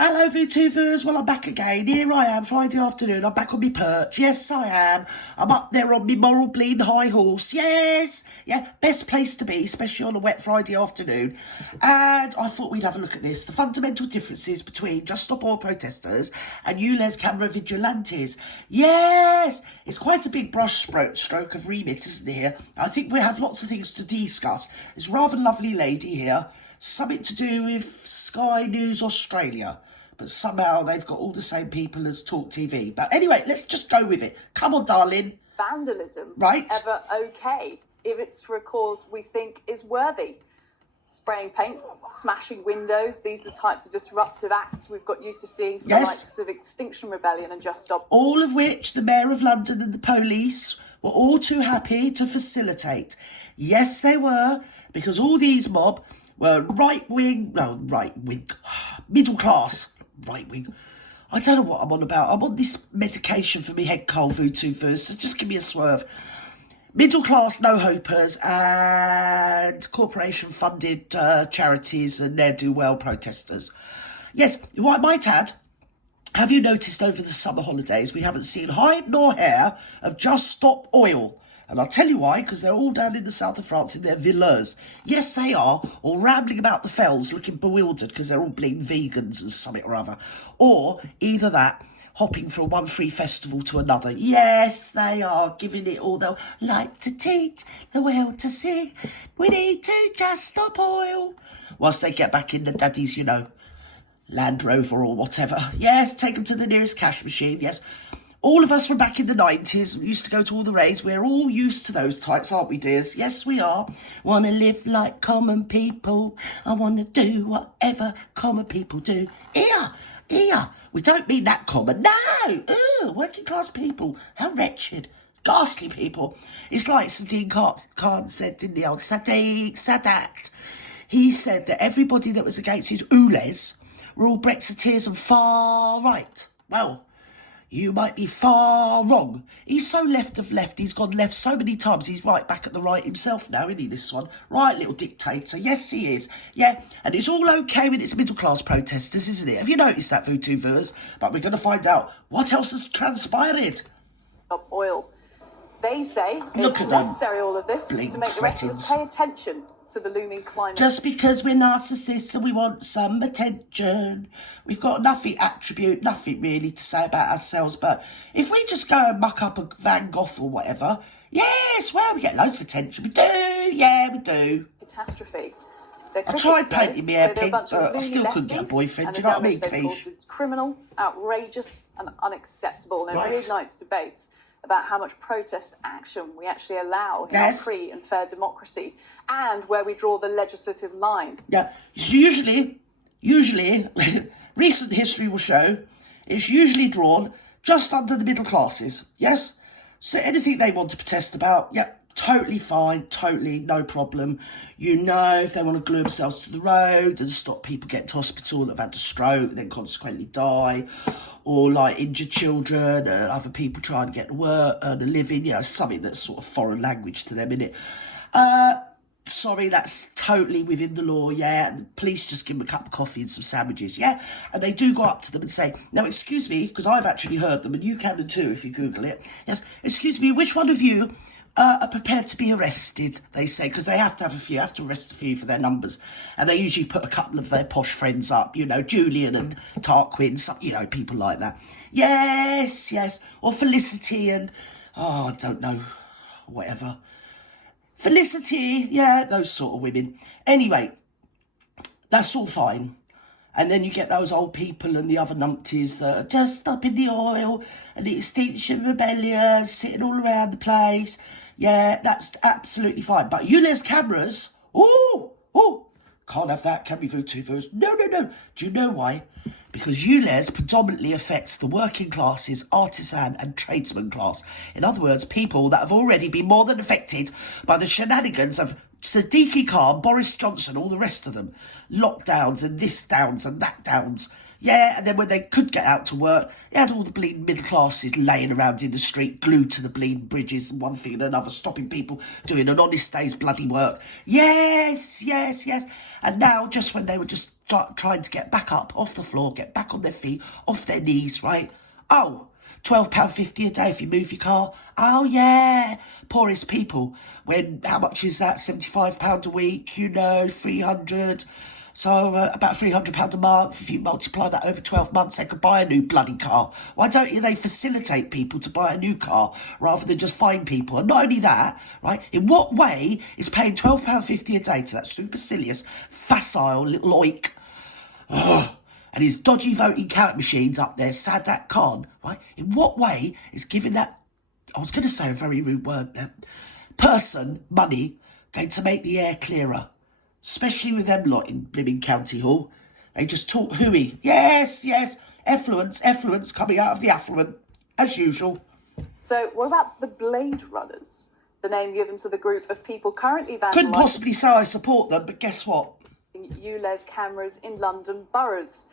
Hello, VTubers. Well, I'm back again. Here I am, Friday afternoon. I'm back on my perch. Yes, I am. I'm up there on my moral bleeding high horse. Yes. Yeah, best place to be, especially on a wet Friday afternoon. And I thought we'd have a look at this. The fundamental differences between Just Stop Oil protesters and Ulez camera vigilantes. Yes. It's quite a big brush stroke of remit, isn't it, here? I think we have lots of things to discuss. This rather lovely lady here. Something to do with Sky News Australia. But somehow they've got all the same people as Talk TV. But anyway, let's just go with it. Come on, darling. Vandalism, right? Ever okay if it's for a cause we think is worthy? Spraying paint, smashing windows, these are the types of disruptive acts we've got used to seeing from the likes of Extinction Rebellion and Just Stop. All of which the Mayor of London and the police were all too happy to facilitate. Yes, they were, because all these mob were middle class. Right wing. I don't know what I'm on about. I'm on this medication for me head cold VTubers, so just give me a swerve. Middle class no-hopers and corporation-funded charities and ne'er-do-well protesters. Yes, what I might add, have you noticed over the summer holidays we haven't seen hide nor hair of Just Stop Oil? And I'll tell you why, because they're all down in the south of France in their villas. Yes, they are, all rambling about the fells looking bewildered because they're all bleeding vegans and something or other. Or either that, hopping from one free festival to another. Yes, they are, giving it all they'll like to teach the world to sing. We need to just stop oil. Whilst they get back in the daddy's, Land Rover or whatever. Yes, take them to the nearest cash machine, yes. All of us from back in the 90s used to go to all the raves. We're all used to those types, aren't we, dears? Yes, we are. Want to live like common people. I want to do whatever common people do. Here. We don't mean that common. No. Working class people. How wretched. Ghastly people. It's like Sadiq Khan said, didn't he? Old Sadiq. He said that everybody that was against his Ulez were all Brexiteers and far right. Well, you might be far wrong. He's so left of left. He's gone left so many times. He's right back at the right himself now, isn't he, this one? Right, little dictator. Yes, he is. Yeah, and it's all okay when it's middle-class protesters, isn't it? Have you noticed that, VTubers? But we're going to find out what else has transpired. Oil. They say it's necessary, all of this, to make the rest of us pay attention to the looming climate. Just because we're narcissists and we want some attention. We've got nothing really to say about ourselves. But if we just go and muck up a Van Gogh or whatever, yes, well, we get loads of attention. We do, yeah, we do. Catastrophe. I tried painting my hair pink, but I still couldn't get a boyfriend. Do you know what I mean, Paige? It's criminal, outrageous and unacceptable, and it reignites debates about how much protest action we actually allow in our free and fair democracy, and where we draw the legislative line. Yeah, it's usually, recent history will show, it's usually drawn just under the middle classes, yes? So anything they want to protest about, yeah, totally fine, totally no problem. If they want to glue themselves to the road and stop people getting to hospital that have had a stroke, then consequently die, or like injured children and other people trying to get to work, earn a living, something that's sort of foreign language to them, innit? Sorry, that's totally within the law, yeah. And police just give them a cup of coffee and some sandwiches, yeah? And they do go up to them and say, now, excuse me, because I've actually heard them, and you can too if you Google it. Yes, excuse me, which one of you are prepared to be arrested, they say, because they have to arrest a few for their numbers. And they usually put a couple of their posh friends up, Julian and Tarquin, people like that. Yes, or Felicity and, I don't know, whatever. Felicity, yeah, those sort of women. Anyway, that's all fine. And then you get those old people and the other numpties that are just stopping the oil and the Extinction Rebellion sitting all around the place. Yeah, that's absolutely fine. But Ulez cameras, can't have that, can we, VTubers? No. Do you know why? Because Ulez predominantly affects the working classes, artisan and tradesman class. In other words, people that have already been more than affected by the shenanigans of Sadiq Khan, Boris Johnson, all the rest of them. Lockdowns and this downs and that downs. Yeah, and then when they could get out to work, you had all the bleeding middle classes laying around in the street, glued to the bleeding bridges and one thing and another, stopping people doing an honest day's bloody work. Yes. And now, just when they were just trying to get back up off the floor, get back on their feet, off their knees, right? Oh, £12.50 a day if you move your car. Oh, yeah. Poorest people. When, how much is that? £75 a week, 300. So about £300 a month. If you multiply that over 12 months, they could buy a new bloody car. Why don't they facilitate people to buy a new car rather than just fine people? And not only that, right, in what way is paying £12.50 a day to that supercilious, facile little oik, and his dodgy voting count machines up there, Sadiq Khan, right? In what way is giving that, I was going to say a very rude word there, person money going to make the air clearer? Especially with them lot in blimmin' County Hall. They just talk hooey. Yes, effluence coming out of the affluent, as usual. So what about the Blade Runners? The name given to the group of people currently vandalising... Couldn't possibly say I support them, but guess what? Ulez cameras in London boroughs.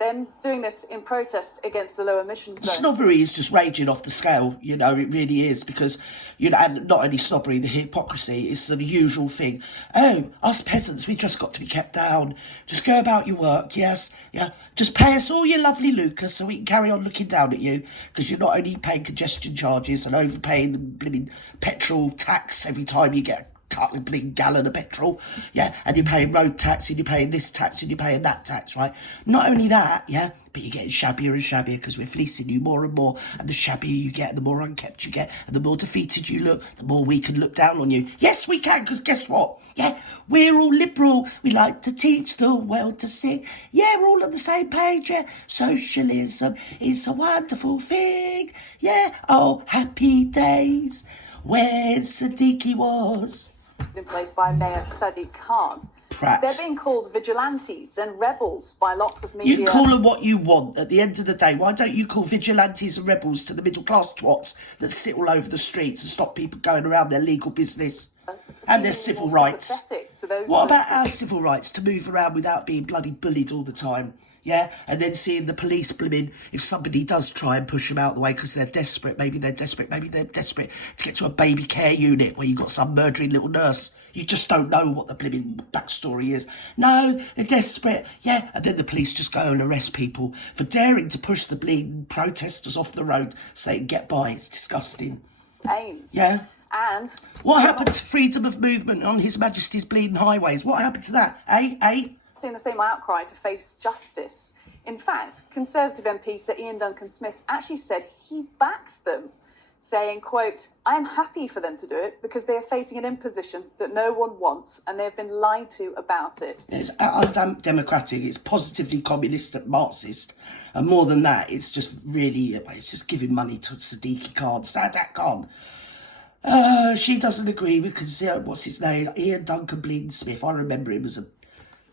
Then doing this in protest against the low emissions zone. Snobbery is just raging off the scale, it really is, because, and not only snobbery, the hypocrisy is the usual thing. Oh, us peasants, we just got to be kept down. Just go about your work, yes, yeah. Just pay us all your lovely lucre so we can carry on looking down at you, because you're not only paying congestion charges and overpaying the blimmin' petrol tax every time you get a bleeding gallon of petrol, yeah, and you're paying road tax, and you're paying this tax, and you're paying that tax, right? Not only that, yeah, but you're getting shabbier and shabbier because we're fleecing you more and more, and the shabbier you get, the more unkept you get, and the more defeated you look, the more we can look down on you. Yes, we can, because guess what? Yeah, we're all liberal. We like to teach the world to sing. Yeah, we're all on the same page, yeah. Socialism is a wonderful thing. Yeah, oh, happy days when Sadiq was... in place by Mayor Sadiq Khan. Prat. They're being called vigilantes and rebels by lots of media. You call them what you want at the end of the day. Why don't you call vigilantes and rebels to the middle class twats that sit all over the streets and stop people going around their legal business and their civil rights? What about our civil rights to move around without being bloody bullied all the time? Yeah, and then seeing the police blimmin', if somebody does try and push them out of the way because they're desperate to get to a baby care unit where you've got some murdering little nurse. You just don't know what the blimmin' backstory is. No, they're desperate, yeah, and then the police just go and arrest people for daring to push the bleeding protesters off the road so they can get by. It's disgusting. Aims. Yeah. And... what happened to freedom of movement on His Majesty's bleeding highways? What happened to that, eh? Seeing the same outcry to face justice. In fact, Conservative MP Sir Ian Duncan-Smith actually said he backs them, saying, quote, "I am happy for them to do it because they are facing an imposition that no one wants and they have been lied to about it." It's undemocratic, it's positively communist and Marxist, and more than that, it's just really, it's just giving money to Sadiq Khan. She doesn't agree because, what's his name, Ian Duncan-Smith, I remember him as a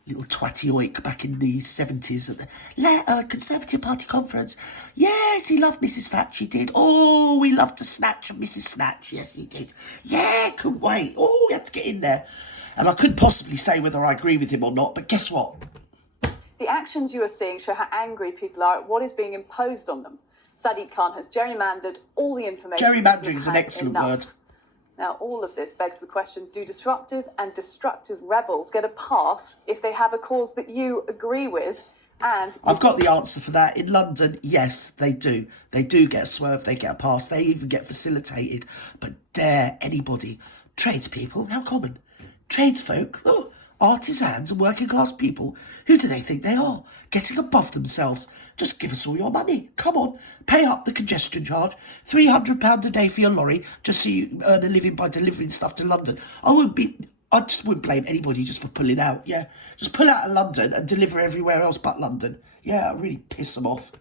little twatty oik back in the 70s at the Conservative Party conference. Yes, he loved Mrs. Thatcher, he did. Oh, we loved to snatch of Mrs. Snatch. Yes, he did. Yeah, couldn't wait. Oh, we had to get in there. And I couldn't possibly say whether I agree with him or not, but guess what? The actions you are seeing show how angry people are at what is being imposed on them. Sadiq Khan has gerrymandered all the information. Gerrymandering is an excellent word. Now, all of this begs the question, do disruptive and destructive rebels get a pass if they have a cause that you agree with? And I've got the answer for that. In London, yes, they do. They do get a swerve, they get a pass, they even get facilitated. But dare anybody, tradespeople, how common? Tradesfolk, artisans and working class people, who do they think they are? Getting above themselves. Just give us all your money. Come on, pay up the congestion charge. £300 a day for your lorry, just so you earn a living by delivering stuff to London. I just wouldn't blame anybody just for pulling out, yeah. Just pull out of London and deliver everywhere else but London. Yeah, really piss them off.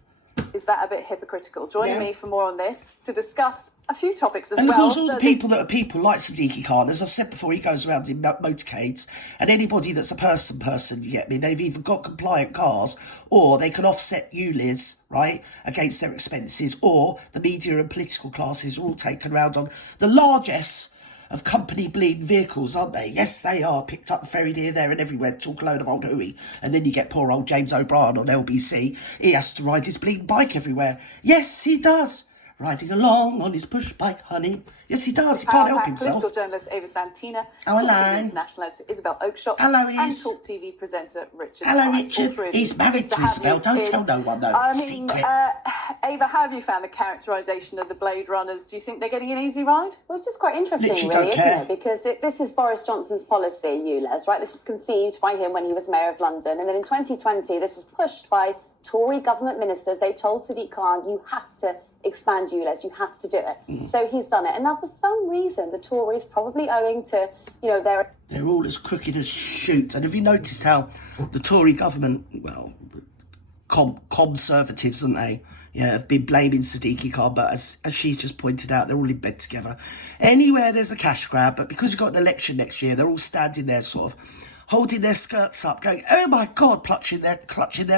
Is that a bit hypocritical? Joining me for more on this to discuss a few topics as well. And of course, all the people that are people like Sadiq Khan, as I've said before, he goes around in motorcades, and anybody that's a person, you get me, they've either got compliant cars, or they can offset Ulez, right, against their expenses, or the media and political classes are all taken around on the largesse of company bleed vehicles, aren't they? Yes, they are. Picked up, ferried here, there and everywhere, talk a load of old hooey. And then you get poor old James O'Brien on LBC. He has to ride his bleeding bike everywhere. Yes, he does. riding along on his push bike, honey. Yes, he does. He can't help himself. Political journalist Ava Santina, Oh, hello. Talk TV international editor Isabel Oakeshott, Hello, and Is. Talk TV presenter Richard Hello, Tice. All Richard. three of He's you. married Good to have Isabel. you Don't in. tell no one, though. I mean, Secret. Ava, how have you found the characterisation of the Blade Runners? Do you think they're getting an easy ride? Well, it's just quite interesting, Literally really, don't isn't care. it? Because this is Boris Johnson's policy, Ulez, right? This was conceived by him when he was Mayor of London. And then in 2020, this was pushed by Tory government ministers. They told Sadiq Khan, you have to expand Ulez, you have to do it. So he's done it. And now, for some reason, the Tories, probably owing to, They're all as crooked as shoots. And have you noticed how the Tory government, well, comservatives, aren't they? Yeah, have been blaming Sadiq Khan, but as she's just pointed out, they're all in bed together. Anywhere there's a cash grab, but because you've got an election next year, they're all standing there sort of holding their skirts up, going, oh my God, clutching their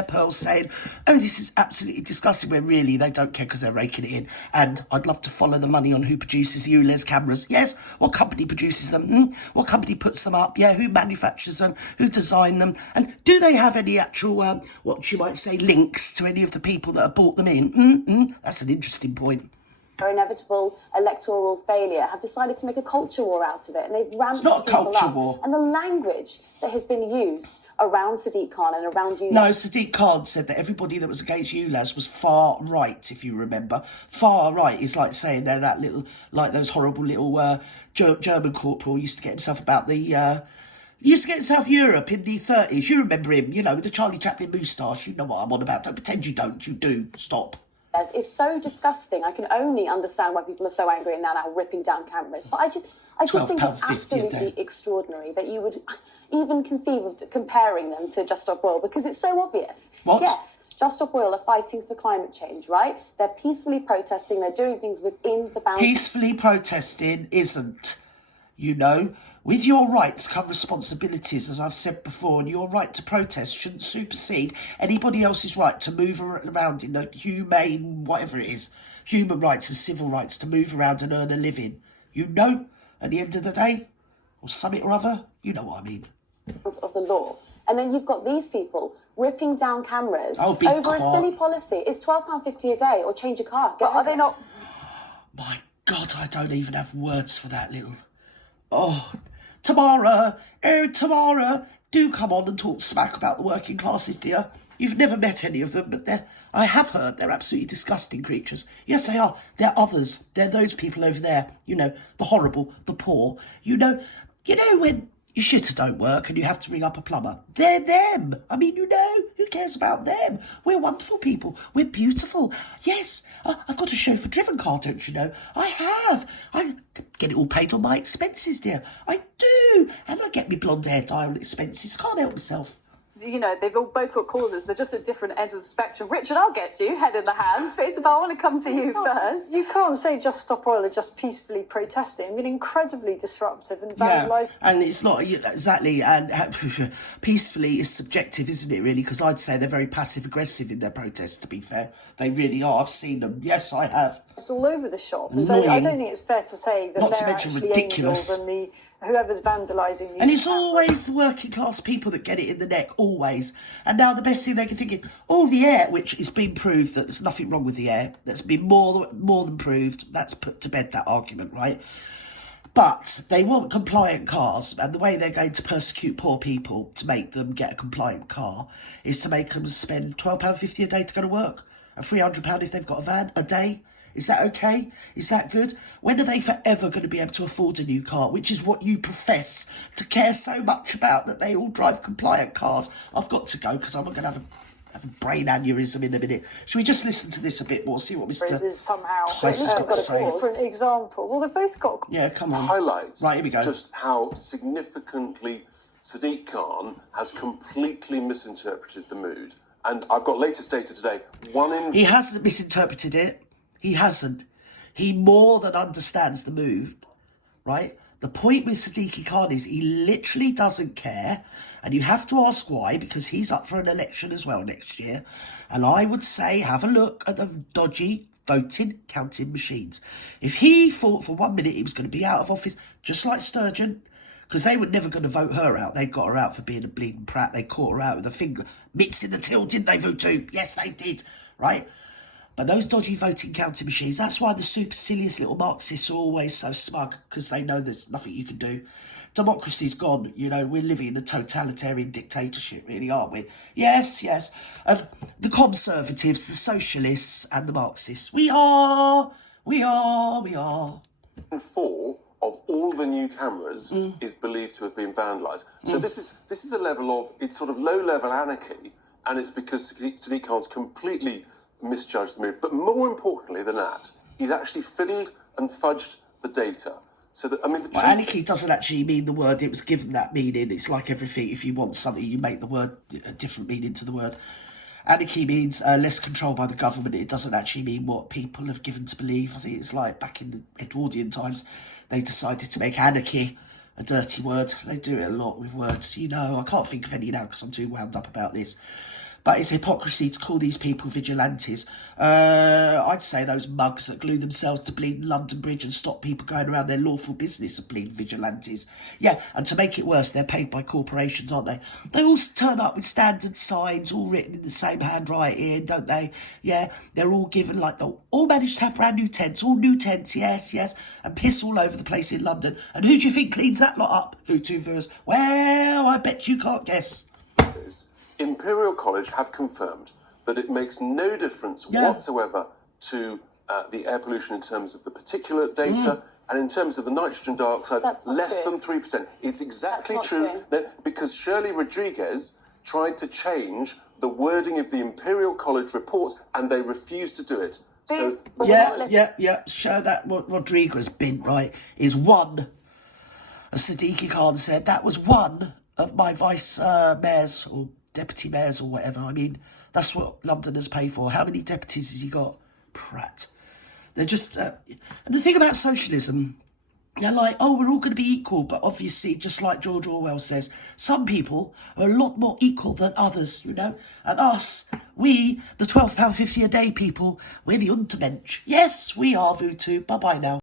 pearls, saying, oh, this is absolutely disgusting, when really they don't care because they're raking it in. And I'd love to follow the money on who produces the Ulez cameras. Yes, what company produces them? What company puts them up? Yeah, who manufactures them? Who designed them? And do they have any actual, what you might say, links to any of the people that have bought them in? That's an interesting point. their inevitable electoral failure, have decided to make a culture war out of it, and they've ramped not a people culture up. war. And the language that has been used around Sadiq Khan and around Ulez. No, Sadiq Khan said that everybody that was against Ulez was far right, if you remember. Far right is like saying they're that little, like those horrible little German corporal used to get himself about the... used to get himself Europe in the 30s. You remember him, you know, with the Charlie Chaplin moustache. You know what I'm on about. Don't pretend you don't. You do. Stop. Is so disgusting. I can only understand why people are so angry and now ripping down cameras. But I just think it's absolutely extraordinary that you would even conceive of comparing them to Just Stop Oil, because it's so obvious. What? Yes, Just Stop Oil are fighting for climate change, right? They're peacefully protesting. They're doing things within the boundaries. Peacefully protesting isn't, you know. With your rights come responsibilities, as I've said before, and your right to protest shouldn't supersede anybody else's right to move around in a humane, whatever it is, human rights and civil rights to move around and earn a living. You know, at the end of the day, or something or other, you know what I mean. Of the law. And then you've got these people ripping down cameras Oh, be over a quiet. silly policy. It's £12.50 a day, or change a car. But are they not? My God, I don't even have words for that little... Oh, Tamara, do come on and talk smack about the working classes, dear. You've never met any of them, but I have heard they're absolutely disgusting creatures. Yes, they are. They're others. They're those people over there. You know, the horrible, the poor. You know when your shitter don't work and you have to ring up a plumber. They're them. I mean, you know, who cares about them? We're wonderful people. We're beautiful. Yes, I've got a chauffeur-driven car, don't you know? I have. I get it all paid on my expenses, dear. I do. And I get me blonde hair dye on expenses. Can't help myself. You know, they've all both got causes. They're just at different ends of the spectrum. Richard, I'll get to you, head in the hands. But Isabel, I want to come to you first. You can't say Just Stop Oil are just peacefully protesting. I mean, incredibly disruptive and vandalising. Yeah, and it's not exactly, and peacefully is subjective, isn't it, really? Because I'd say they're very passive-aggressive in their protests, to be fair. They really are. I've seen them. Yes, I have. All over the shop. So I don't think it's fair to say that Not to they're mention actually ridiculous. angels and whoever's vandalising these. And it's always the working class people that get it in the neck, always. And now the best thing they can think is, oh, the air, which has been proved that there's nothing wrong with the air. That's been more than proved. That's put to bed, that argument, right? But they want compliant cars, and the way they're going to persecute poor people to make them get a compliant car is to make them spend £12.50 a day to go to work, and £300 if they've got a van a day. Is that okay? Is that good? When are they forever going to be able to afford a new car, which is what you profess to care so much about, that they all drive compliant cars? I've got to go because I'm going to have a brain aneurysm in a minute. Should we just listen to this a bit more, see what Mr. Is somehow Tice has got to say? a different example. Well, they've both got. Yeah, come on. Highlights Right, here we go. just how significantly Sadiq Khan has completely misinterpreted the mood. And I've got latest data today. He hasn't misinterpreted it. He hasn't. He more than understands the move, right? The point with Sadiq Khan is he literally doesn't care, and you have to ask why, because he's up for an election as well next year. And I would say have a look at the dodgy voting counting machines. If he thought for 1 minute he was going to be out of office, just like Sturgeon, because they were never going to vote her out. They got her out for being a bleeding prat. They caught her out with a finger. Mitts in the till, didn't they, Vutu? Yes, they did, right? But those dodgy voting counting machines, that's why the supercilious little Marxists are always so smug, because they know there's nothing you can do. Democracy's gone, you know, we're living in a totalitarian dictatorship, really, aren't we? Yes, yes. Of the conservatives, the socialists and the Marxists. We are. 4 of all the new cameras is believed to have been vandalised. So this is a level of, it's sort of low-level anarchy, and it's because Sadiq Khan's completely misjudged the mood. But more importantly than that, he's actually fiddled and fudged the data. So that, I mean, well, anarchy doesn't actually mean the word it was given that meaning. It's like everything. If you want something, you make the word a different meaning to the word. Anarchy means less control by the government. It doesn't actually mean what people have given to believe. I think it's like back in the Edwardian times, they decided to make anarchy a dirty word. They do it a lot with words. You know, I can't think of any now because I'm too wound up about this. But it's hypocrisy to call these people vigilantes. I'd say those mugs that glue themselves to bleeding London Bridge and stop people going around their lawful business are bleeding vigilantes. Yeah, and to make it worse, they're paid by corporations, aren't they? They all turn up with standard signs, all written in the same handwriting, don't they? Yeah, they're all given, like, they'll all manage to have brand new tents, all new tents, yes, yes, and piss all over the place in London. And who do you think cleans that lot up? Vootuvers. Well, I bet you can't guess. Imperial College have confirmed that it makes no difference whatsoever to the air pollution in terms of the particulate data and in terms of the nitrogen dioxide, less than 3%. It's exactly true. Because Shirley Rodriguez tried to change the wording of the Imperial College report and they refused to do it. Show that what Rodriguez been, right, is one, as Sadiq Khan said, that was one of my vice mayors or deputy mayors or whatever. I mean, that's what Londoners pay for. How many deputies has he got? Prat. They're just... and the thing about socialism, they're like, oh, we're all going to be equal. But obviously, just like George Orwell says, some people are a lot more equal than others, you know? And us, we, the £12.50 a day people, we're the Untermensch. Yes, we are, Voodoo. Bye-bye now.